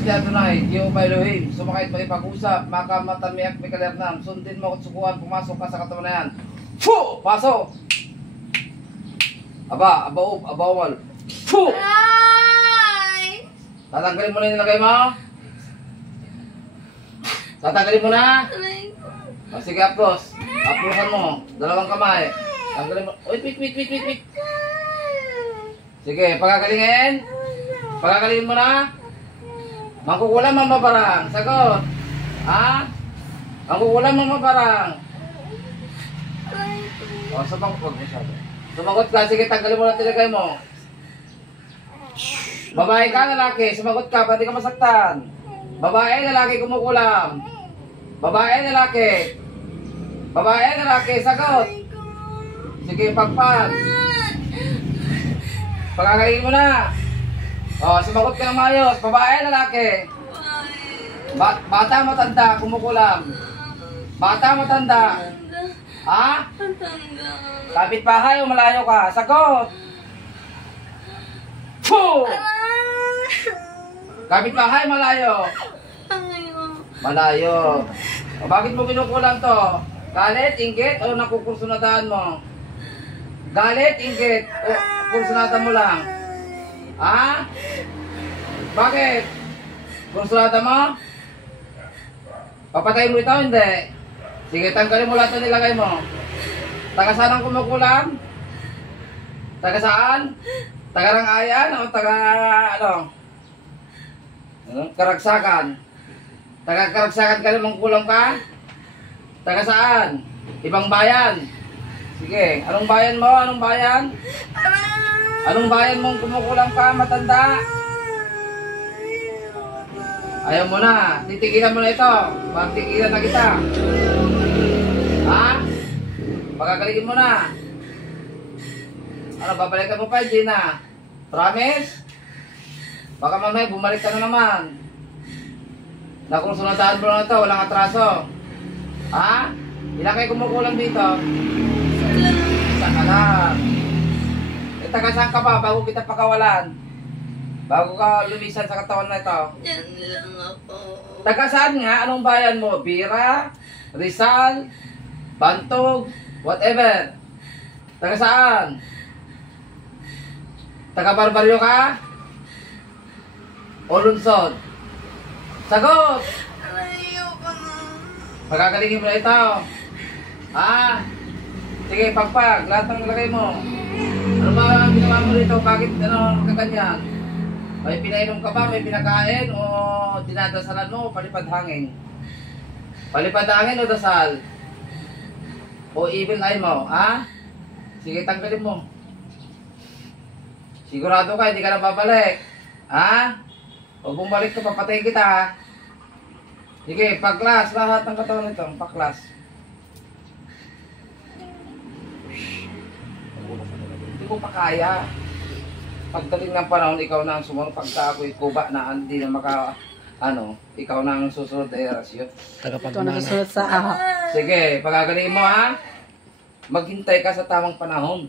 Diyos di Adonai, Jehovah Elohim, sumakit magipag-usap, makamatamiak may kalernam, sundin mo at sukuhan, pumasok ka sa katawan na yan. Fu! Pasok! Aba, abawal. Fu! Ay! Tatanggalin mo na yung nilagay mo? Tatanggalin mo na? Aray ko. O sige, aplos. Aplosan mo. Dalawang kamay. Tanggalin mo. Wait. Sige, pagagalingin. Pagagalingin mo na. Mangkukulam ang mabarang. Sagot. Ha? Mangkukulam ang mabarang. Aray ko. O, sumagot masyado. Sumagot ka. Sige, tanggalin mo na tilagay mo. Babae ka, lalaki. Sumagot ka. Pwede ka masaktan. Babae, lalaki, kumukulam. Babae, lalaki. Babae, lalaki. Sagot. Aray ko. Sige, pagpag. Pagkakain mo na. O, sumagot ka ng maayos. Babae, lalaki. Bata, matanda, kumukulam. Bata, matanda. Ha? Matanda. Kapit bahay o malayo ka? Sagot. Puh! Kapit bahay, malayo. Aray ko. Malayo. O, bakit mo kinukulam to? Galit, inggit, o nakukursunadaan mo? Galit, inggit, o kursunadaan mo lang? Ha? Bakit? Kursunadaan mo? Papatayin mo ito, hindi? Sige, tanggalin mo lahat na nilagay mo. Taga saan ang kumukulam? Taga saan? Taga Rangayan o taga ano? Karagsakan. Taga Karagsakan ka namang kulam ka? Taga saan? Ibang bayan. Sige, anong bayan mo? Anong bayan? Anong bayan mong kumukulam ka, matanda? Ayaw mo na. Titigilan mo na ito. Magtigilan na kita. Ha? Pagkagalingin mo na. Ano, babalikan mo pa, Gina? Promise? Baka mamaya bumalik ka na naman. Nakursunadaan mo na ito, walang atraso. Ha? Ilan kayo kumukulang dito? Isa ka lang. E, taga saan ka ba bago kita pakawalan? Bago ka lumisan sa katawan na ito? Diyan lang ako. Taga saan nga? Anong bayan mo? Bira? Rizal? Bantog? Whatever. Taga saan? Taga Barbaryo ka? O Lunsod? Sagot! Ayoko na. Pagkagalingin mo na ito. Ha? Sige, pagpag. Lahat ng lagay mo. Ano ba ang ginawa mo dito? Bakit kaganyan? May pinainom ka ba? May pinakain? O dinadasalan mo? Palipad hangin? Palipad hangin o dasal? O evil eye mo? Ha? Sige, tanggalin mo. Sigurado ka, hindi ka na babalik. Ha? Huwag bumalik ka, papatayin kita ha. Sige, paklas. Lahat ng katawan nito, paklas. Hindi ko pa kaya. Pagdating ng panahon, ikaw na ang sumunod. Pagka ako'y kuba na, hindi na maka, ikaw na ang susunod na erasyon. Ito nakasunod sa aha. Sige, pagagaling mo ha. Maghintay ka sa tamang panahon.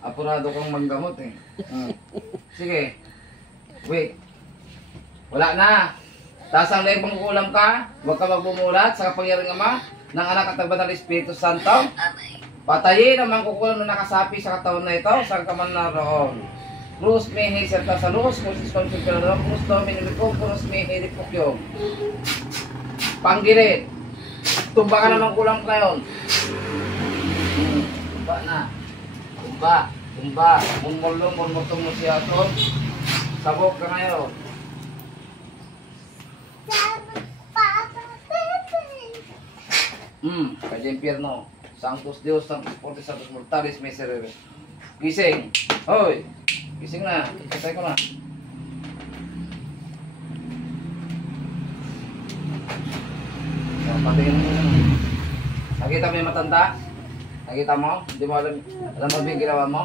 Apurado kang manggamot eh. Sige. Wait. Wala na. Taas ang leeg mong kulam ka. Huwag ka magbumulat sa kapangyariang Ama ng Anak at ng Banal Espiritu Santo. Patayin ang mangkukulam na nakasapi sa katawan na ito. Saan ka man naroon. Cruz mihi serta sa luz. Cruz considerado. Cruz dominiko. Cruz mihi ripokyo. Panggilit. Tumba ka na mangkulam ka yun. Tumba na. Tumba. Mumulong. Mumutong mo siya ito. Sabok ka ngayon. Kaya impyerno. Sanctus Deus, Sanctus Fortis, Sanctus Mortalis, Miserere. Gising. Hoy. Gising na. Patay ko na. Patayin mo na. Nakita mo yung matanda? Nakita mo? Hindi mo alam mo yung ginawa mo?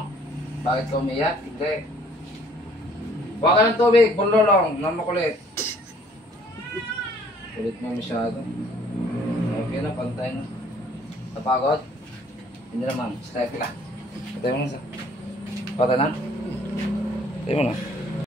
Bakit ka umiyak? Hindi. Huwag ka ng tubig. Bulolong. Nang makulit. Kulit mo masyado. Okay na, pantay na. Napagod? Hindi naman. Step ka. Patay mo na sa. Patay na? Patay mo na.